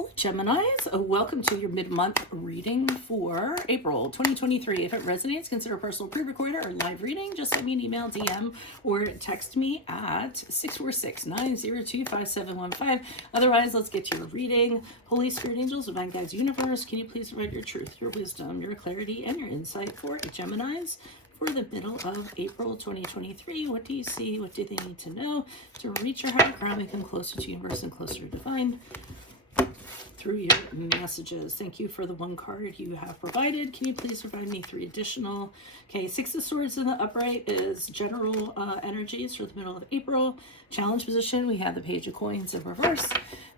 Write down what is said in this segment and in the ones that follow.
Hello, Geminis. Welcome to your mid-month reading for April 2023. If it resonates, consider a personal pre-recorded or live reading. Just send me an email, DM, or text me at 646-902-5715. Otherwise, let's get to your reading. Holy Spirit, angels, divine guides, universe, can you please provide your truth, your wisdom, your clarity, and your insight for Geminis for the middle of April 2023? What do you see? What do they need to know to reach your higher ground, become closer to universe and closer to divine through your messages? Thank you for the one card you have provided. Can you please provide me 3 additional? Okay, Six of Swords in the upright is general energies for the middle of April. Challenge position, we have the Page of Coins in reverse.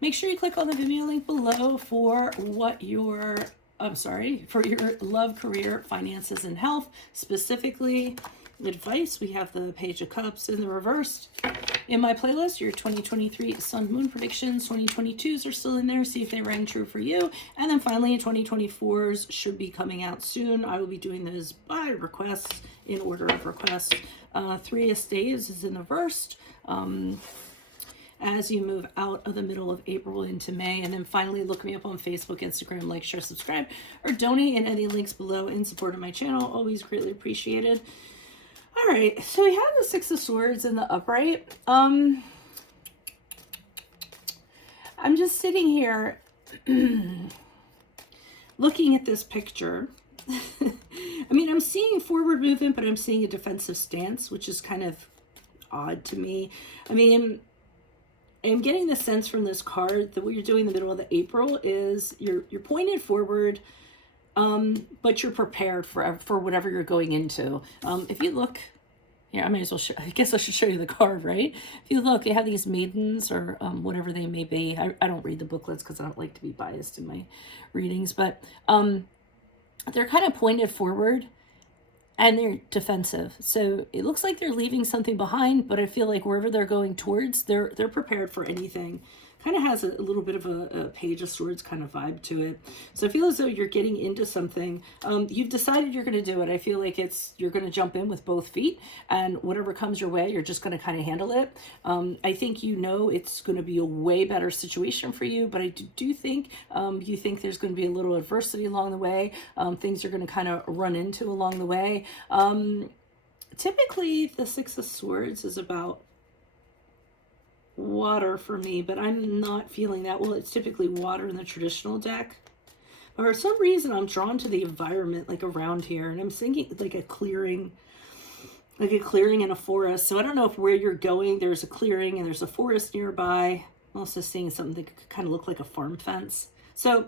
Make sure you click on the Vimeo link below for for your love, career, finances, and health. Specifically, advice, we have the Page of Cups in the reverse. In my playlist, your 2023 Sun Moon predictions, 2022s are still in there. See if they rang true for you. And then finally, 2024s should be coming out soon. I will be doing those by request, in order of request. 3 of Staves is in the reverse. As you move out of the middle of April into May. And then finally, look me up on Facebook, Instagram, like, share, subscribe, or donate in any links below in support of my channel. Always greatly appreciated. All right, so we have the Six of Swords in the upright. I'm just sitting here looking at this picture. I mean, I'm seeing forward movement, but I'm seeing a defensive stance, which is kind of odd to me. I mean, I'm getting the sense from this card that what you're doing in the middle of the April is you're pointed forward, but you're prepared for whatever you're going into. If you look, I may as well I guess I should show you the card, right? If you look, you have these maidens or whatever they may be. I don't read the booklets because I don't like to be biased in my readings, but they're kind of pointed forward and they're defensive. So it looks like they're leaving something behind, but I feel like wherever they're going towards, they're prepared for anything. Kind of has a little bit of a Page of Swords kind of vibe to it. So I feel as though you're getting into something. You've decided you're going to do it. I feel like you're going to jump in with both feet, and whatever comes your way, you're just going to kind of handle it. I think it's going to be a way better situation for you, but I do think you think there's going to be a little adversity along the way. Things you're going to kind of run into along the way. Typically, the Six of Swords is about water for me, but I'm not feeling that. Well, it's typically water in the traditional deck, but for some reason I'm drawn to the environment like around here, and I'm thinking like a clearing in a forest. So I don't know if where you're going there's a clearing and there's a forest nearby. I'm also seeing something that could kind of look like a farm fence. So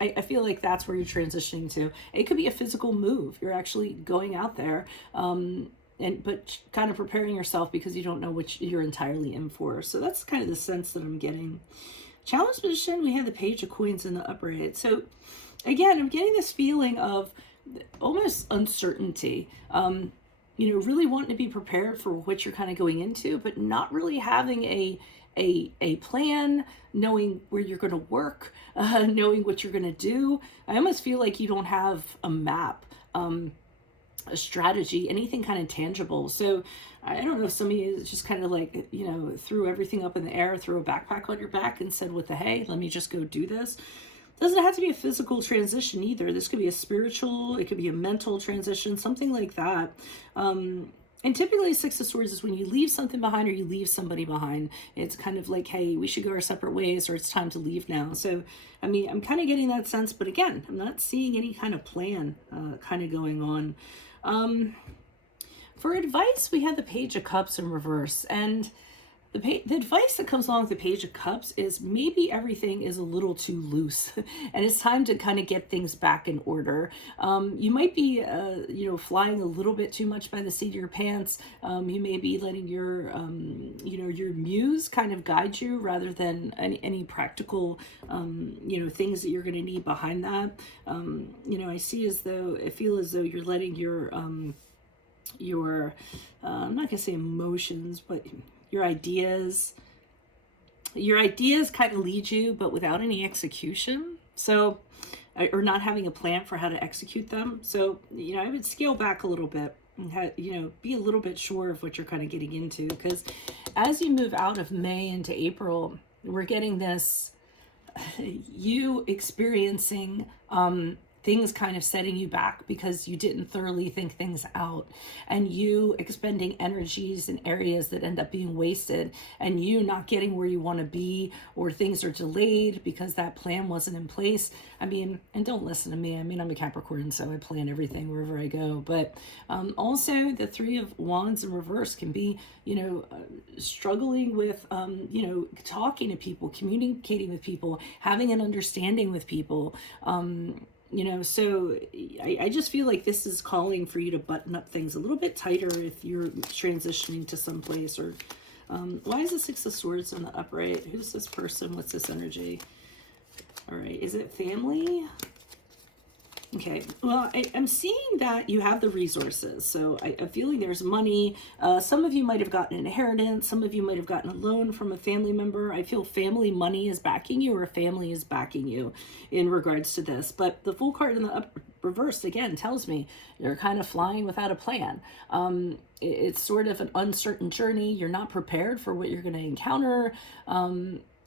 I feel like that's where you're transitioning to. It could be a physical move. You're actually going out there, but kind of preparing yourself because you don't know which you're entirely in for. So that's kind of the sense that I'm getting. Challenge position, we have the Page of Coins in the upright. So again, I'm getting this feeling of almost uncertainty. Really wanting to be prepared for what you're kind of going into, but not really having a plan, knowing where you're going to work, knowing what you're going to do. I almost feel like you don't have a map, a strategy, anything kind of tangible. So I don't know if some of you just kind of like, threw everything up in the air, threw a backpack on your back and said, what the hey, let me just go do this. Doesn't have to be a physical transition either. This could be a spiritual, it could be a mental transition, something like that. And typically Six of Swords is when you leave something behind or you leave somebody behind. It's kind of like, hey, we should go our separate ways, or it's time to leave now. So, I mean, I'm kind of getting that sense, but again, I'm not seeing any kind of plan kind of going on. For advice, we have the Page of Cups in reverse, and the advice that comes along with the Page of Cups is maybe everything is a little too loose and it's time to kind of get things back in order. You might be, flying a little bit too much by the seat of your pants. You may be letting your muse kind of guide you rather than any practical, things that you're going to need behind that. I feel as though you're letting your I'm not going to say emotions, but your ideas kind of lead you, but without any execution. So, or not having a plan for how to execute them. So, I would scale back a little bit and be a little bit sure of what you're kind of getting into, because as you move out of May into April, we're getting this you experiencing things kind of setting you back because you didn't thoroughly think things out, and you expending energies in areas that end up being wasted, and you not getting where you want to be, or things are delayed because that plan wasn't in place. I mean, and don't listen to me. I mean, I'm a Capricorn, so I plan everything wherever I go. But also the Three of Wands in reverse can be, struggling with, talking to people, communicating with people, having an understanding with people. So I just feel like this is calling for you to button up things a little bit tighter if you're transitioning to someplace. Or why is the Six of Swords in the upright? Who's this person? What's this energy? All right, is it family? Okay, well, I'm seeing that you have the resources. So I'm feeling there's money. Some of you might have gotten an inheritance. Some of you might have gotten a loan from a family member. I feel family money is backing you, or family is backing you in regards to this. But the Fool card in the reverse, again, tells me you're kind of flying without a plan. It's sort of an uncertain journey. You're not prepared for what you're going to encounter.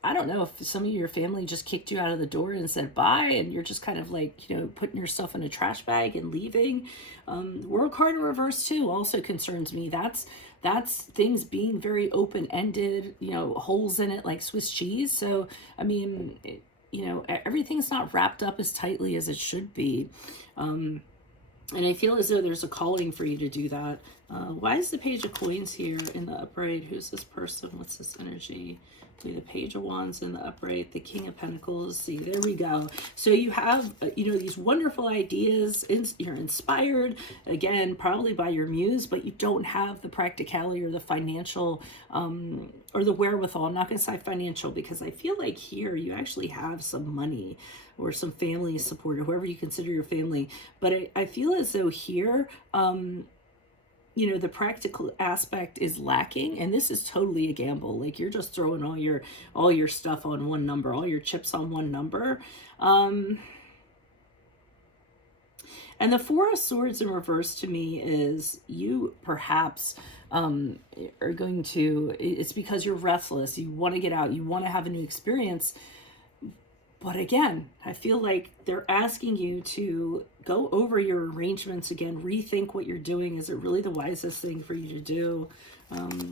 I don't know if some of your family just kicked you out of the door and said bye, and you're just kind of like, putting yourself in a trash bag and leaving. World card in reverse too also concerns me. That's things being very open-ended, holes in it like Swiss cheese. So, I mean, everything's not wrapped up as tightly as it should be. And I feel as though there's a calling for you to do that. Why is the Page of Coins here in the upright? Who's this person? What's this energy? The Page of Wands in the upright, the King of Pentacles. See, there we go. So you have, these wonderful ideas. You're inspired, again, probably by your muse, but you don't have the practicality or the financial, or the wherewithal. I'm not going to say financial, because I feel like here you actually have some money or some family support, or whoever you consider your family. But I feel as though here, the practical aspect is lacking, and this is totally a gamble. Like, you're just throwing all your stuff on one number, all your chips on one number. And the Four of Swords in reverse to me is you perhaps are going to, it's because you're restless. You want to get out. You want to have a new experience. But again, I feel like they're asking you to go over your arrangements again, rethink what you're doing. Is it really the wisest thing for you to do?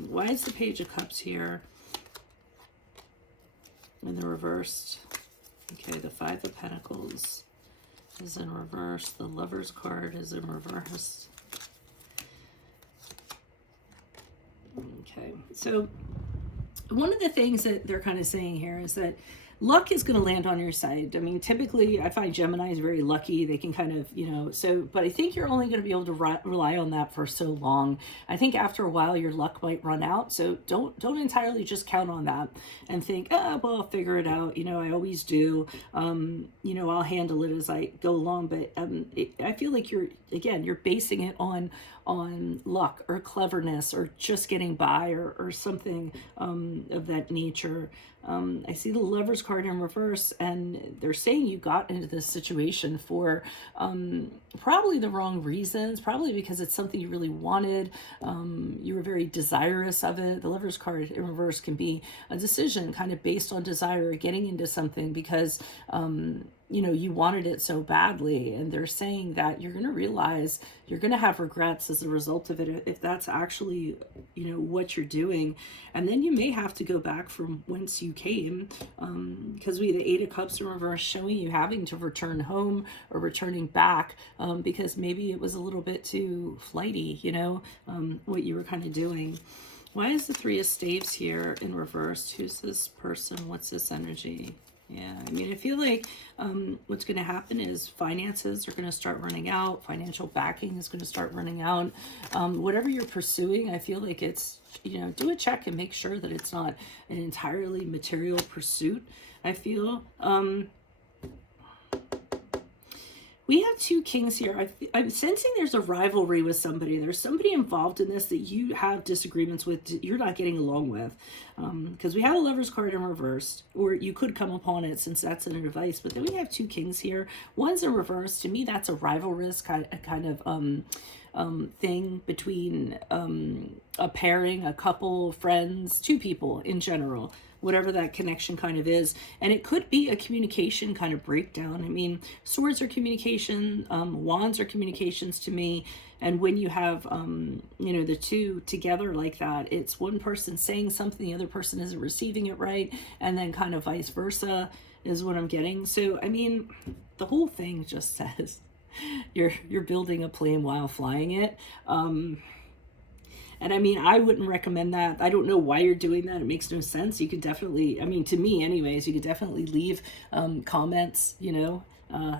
Why is the Page of Cups here in the reversed? Okay, the Five of Pentacles is in reverse. The Lover's card is in reverse. Okay, so one of the things that they're kind of saying here is that luck is going to land on your side. I mean, typically I find Gemini is very lucky. They can kind of, but I think you're only going to be able to rely on that for so long. I think after a while your luck might run out. So don't entirely just count on that and think, well, I'll figure it out. I always do. I'll handle it as I go along. But I feel like you're basing it on luck or cleverness or just getting by or something of that nature. I see the Lover's card in reverse, and they're saying you got into this situation for probably the wrong reasons, probably because it's something you really wanted. You were very desirous of it. The Lover's card in reverse can be a decision kind of based on desire, getting into something because you wanted it so badly, and they're saying that you're going to realize you're going to have regrets as a result of it if that's actually what you're doing, and then you may have to go back from whence you came, because the Eight of Cups in reverse showing you having to return home or returning back, because maybe it was a little bit too flighty, what you were kind of doing. Why is the Three of Staves here in reverse? Who's this person? What's this energy? Yeah, I mean, I feel like what's going to happen is finances are going to start running out. Financial backing is going to start running out. Whatever you're pursuing, I feel like it's, do a check and make sure that it's not an entirely material pursuit. I feel we have two kings here. I'm sensing there's a rivalry with somebody. There's somebody involved in this that you have disagreements with, you're not getting along with. Because we have a Lover's card in reverse, or you could come upon it since that's an advice. But then we have two kings here. One's in reverse. To me, that's a rivalrous kind of thing between a pairing, a couple, friends, two people in general. whatever that connection kind of is. And it could be a communication kind of breakdown. I mean, swords are communication, wands are communications to me. And when you have, you know, the two together like that, it's one person saying something, the other person isn't receiving it right, and then kind of vice versa is what I'm getting. So, I mean, the whole thing just says you're building a plane while flying it. And I mean, I wouldn't recommend that. I don't know why you're doing that. It makes no sense. You could definitely, I mean, to me anyways, you could definitely leave comments, you know,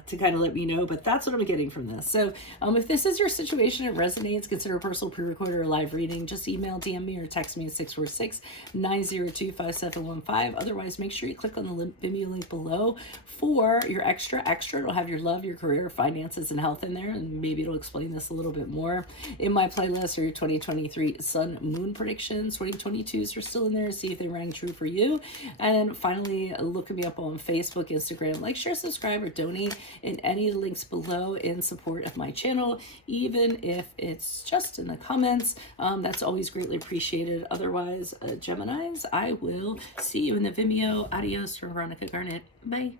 to kind of let me know, but that's what I'm getting from this. So if this is your situation, it resonates, consider a personal pre-record or a live reading. Just email, DM me, or text me at 646-902-5715. Otherwise, make sure you click on the Vimeo link below for your extra. It'll have your love, your career, finances, and health in there, and maybe it'll explain this a little bit more. In my playlist are your 2023 sun moon predictions. 2022s are still in there. See if they rang true for you. And finally, look me up on Facebook, Instagram. Like, share, subscribe, or donate in any links below in support of my channel, even if it's just in the comments. That's always greatly appreciated. Otherwise, Geminis, I will see you in the Vimeo. Adios from Veronica Garnet. Bye.